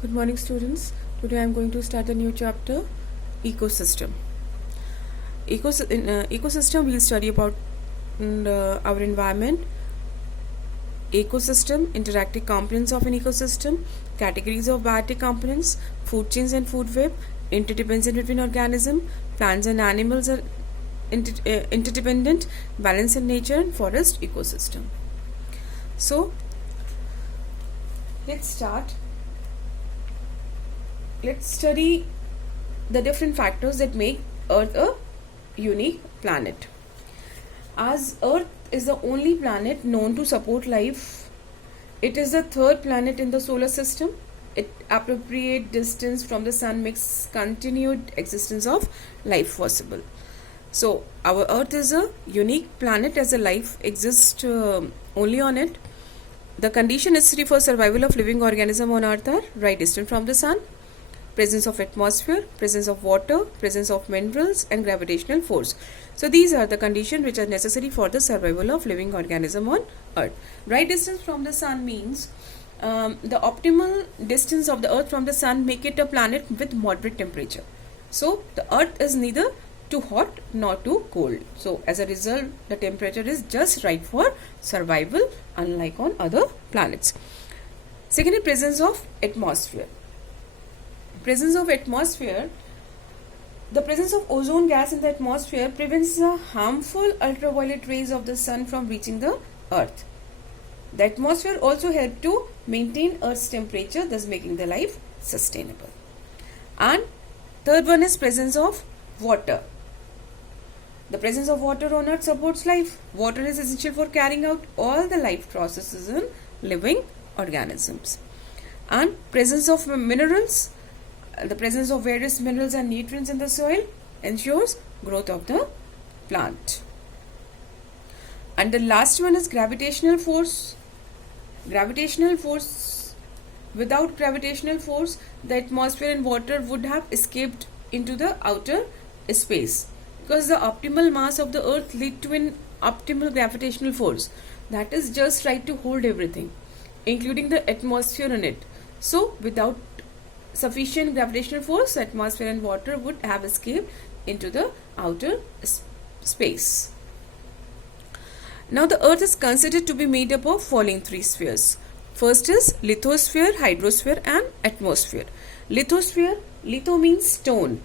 Good morning, students. Today I am going to start a new chapter, ecosystem. In ecosystem, we'll study about our environment, ecosystem, interactive components of an ecosystem, categories of biotic components, food chains and food web, interdependence between organisms, plants and animals are interdependent, balance in nature, and forest ecosystem. So, let's start. Let's study the different factors that make Earth a unique planet. As Earth is the only planet known to support life, it is the third planet in the solar system. Its appropriate distance from the sun makes continued existence of life possible. So, our Earth is a unique planet as a life exists only on it. The condition necessary for survival of living organism on Earth are right distance from the sun, presence of atmosphere, presence of water, presence of minerals, and gravitational force. So these are the conditions which are necessary for the survival of living organism on Earth. Right distance from the sun means the optimal distance of the Earth from the sun make it a planet with moderate temperature. So the Earth is neither too hot nor too cold. So as a result, the temperature is just right for survival, unlike on other planets. Secondly, presence of atmosphere. Presence of atmosphere, the presence of ozone gas in the atmosphere prevents the harmful ultraviolet rays of the sun from reaching the earth. The atmosphere also helps to maintain earth's temperature, thus making the life sustainable. And third one is presence of water. The presence of water on earth supports life. Water is essential for carrying out all the life processes in living organisms. And presence of minerals. The presence of various minerals and nutrients in the soil ensures growth of the plant. And the last one is gravitational force. Gravitational force, without gravitational force, the atmosphere and water would have escaped into the outer space, because the optimal mass of the earth lead to an optimal gravitational force that is just right to hold everything, including the atmosphere in it. So without sufficient gravitational force, atmosphere and water would have escaped into the outer space. Now the earth is considered to be made up of following three spheres. First is lithosphere, hydrosphere and atmosphere. Lithosphere, litho means stone.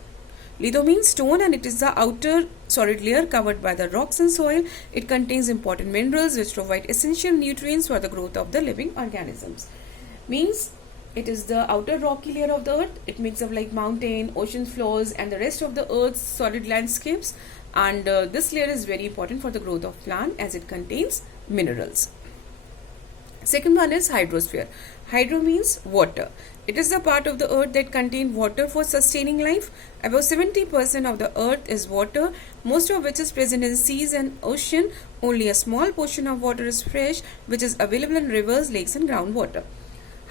Litho means stone, and it is the outer solid layer covered by the rocks and soil. It contains important minerals which provide essential nutrients for the growth of the living organisms. Means it is the outer rocky layer of the earth. It makes up like mountain, ocean floors and the rest of the earth's solid landscapes, and this layer is very important for the growth of plant as it contains minerals. Second one is hydrosphere. Hydro means water. It is the part of the earth that contains water for sustaining life. About 70% of the earth is water, most of which is present in seas and ocean. Only a small portion of water is fresh, which is available in rivers, lakes and groundwater.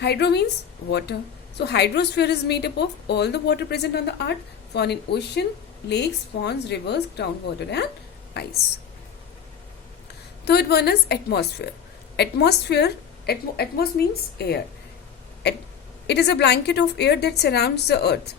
Hydro means water. So hydrosphere is made up of all the water present on the earth, found in ocean, lakes, ponds, rivers, groundwater and ice. Third one is atmosphere. Atmosphere, atmos means air. It is a blanket of air that surrounds the earth.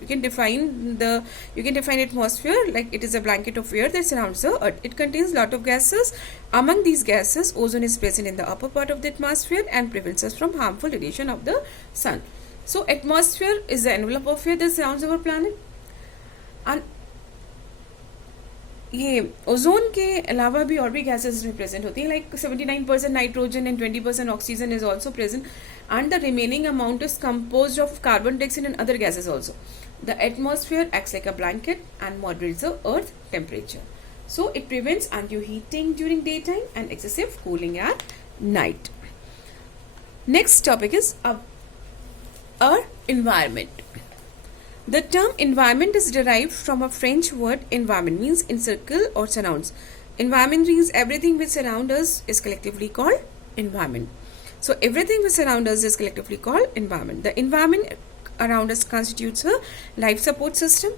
You can define atmosphere like it is a blanket of air that surrounds the earth. It contains lot of gases. Among these gases, ozone is present in the upper part of the atmosphere and prevents us from harmful radiation of the sun. So atmosphere is the envelope of air that surrounds our planet. And ये ozone के अलावा भी और भी gases इसमें present होती हैं, like 79% nitrogen and 20% oxygen is also present, and the remaining amount is composed of carbon dioxide and other gases also. The atmosphere acts like a blanket and moderates the earth temperature. So it prevents underheating during daytime and excessive cooling at night. Next topic is our environment. The term environment is derived from a French word environment, means encircle or surrounds. Environment means everything which surrounds us is collectively called environment. So everything which surrounds us is collectively called environment. The environment around us constitutes a life support system.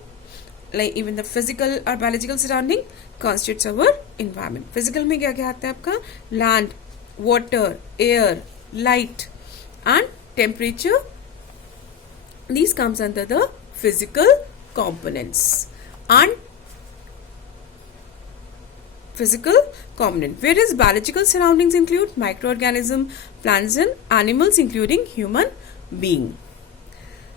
Like even the physical or biological surrounding constitutes our environment. Physical में क्या क्या आता है आपका? Land, water, air, light and temperature These comes under the physical components and physical component, whereas biological surroundings include microorganism, plants and animals including human being.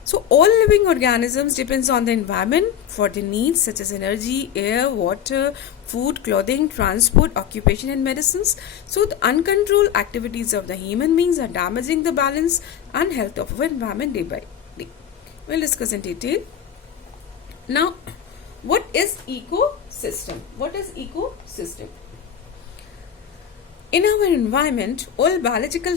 So all living organisms depends on the environment for their needs such as energy, air, water, food, clothing, transport, occupation and medicines. So the uncontrolled activities of the human beings are damaging the balance and health of our environment day by day. We'll discuss in detail. Now, what is ecosystem? What is ecosystem? In our environment, all biological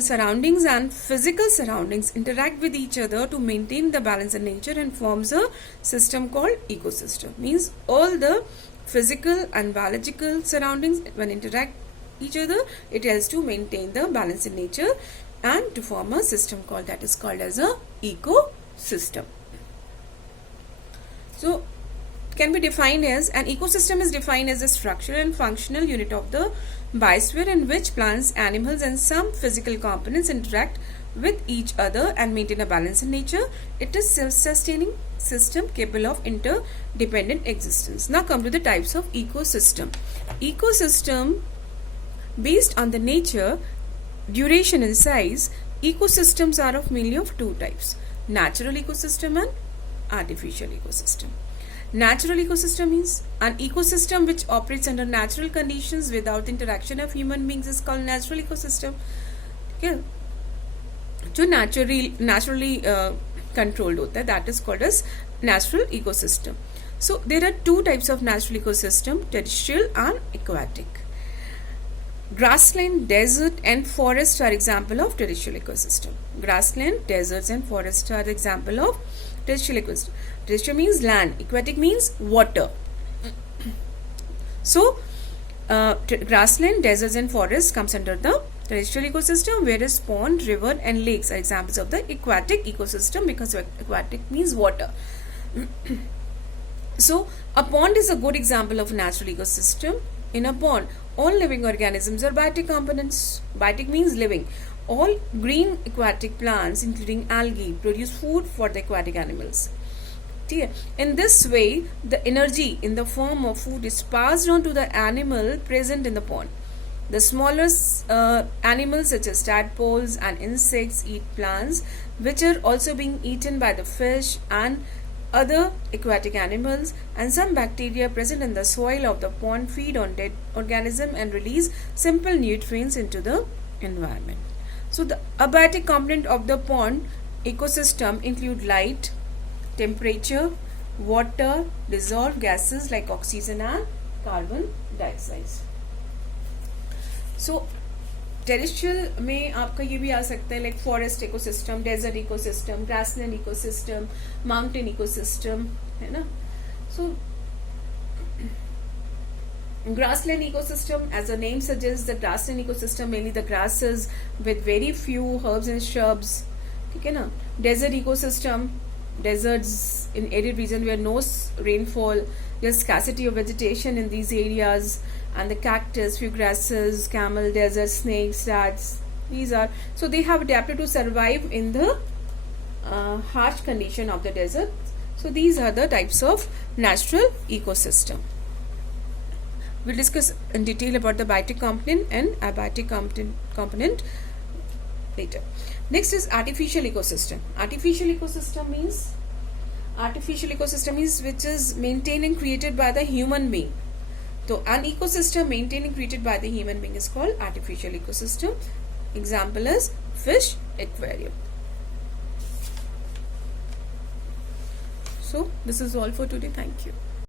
surroundings and physical surroundings interact with each other to maintain the balance in nature and forms a system called ecosystem. Means all the physical and biological surroundings when interact each other, it helps to maintain the balance in nature and to form a system called as a ecosystem. So can be defined as an ecosystem is defined as a structural and functional unit of the biosphere in which plants, animals and some physical components interact with each other and maintain a balance in nature. It is self-sustaining system capable of interdependent existence. Now come to the types of ecosystem. Ecosystem based on the nature, duration and size, ecosystems are mainly of two types: natural ecosystem and artificial ecosystem. Natural ecosystem means an ecosystem which operates under natural conditions without the interaction of human beings is called natural ecosystem. Okay. जो naturally controlled होता है, that is called as natural ecosystem. So there are two types of natural ecosystem: terrestrial and aquatic. Grassland, desert and forest are example of terrestrial ecosystem. Grassland, deserts and forests are example of terrestrial ecosystem. Terrestrial means land, aquatic means water. So grassland, deserts and forests comes under the terrestrial ecosystem, whereas pond, river and lakes are examples of the aquatic ecosystem because aquatic means water. So a pond is a good example of natural ecosystem. In a pond, all living organisms are biotic components. Biotic means living. All green aquatic plants including algae produce food for the aquatic animals. In this way, the energy in the form of food is passed on to the animal present in the pond. The smaller animals such as tadpoles and insects eat plants, which are also being eaten by the fish and other aquatic animals, and some bacteria present in the soil of the pond feed on dead organism and release simple nutrients into the environment. So the abiotic component of the pond ecosystem include light, temperature, water, dissolved gases like oxygen and carbon dioxide. So terrestrial में आपका ये भी आ सकता है like forest ecosystem, desert ecosystem, grassland ecosystem, mountain ecosystem, है ना. सो grassland ecosystem, as the name suggests, the grassland ecosystem mainly the grasses with very few herbs and shrubs. ठीक है ना. Desert ecosystem, deserts in arid region where no rainfall, there's scarcity of vegetation in these areas, and the cactus, few grasses, camel, desert snakes, rats. These are, so they have adapted to survive in the harsh condition of the desert. So these are the types of natural ecosystem. We'll discuss in detail about the biotic component and abiotic component later. Next is artificial ecosystem. Artificial ecosystem means which is maintained and created by the human being. So an ecosystem maintained and created by the human being is called artificial ecosystem. Example is fish aquarium. So this is all for today. Thank you.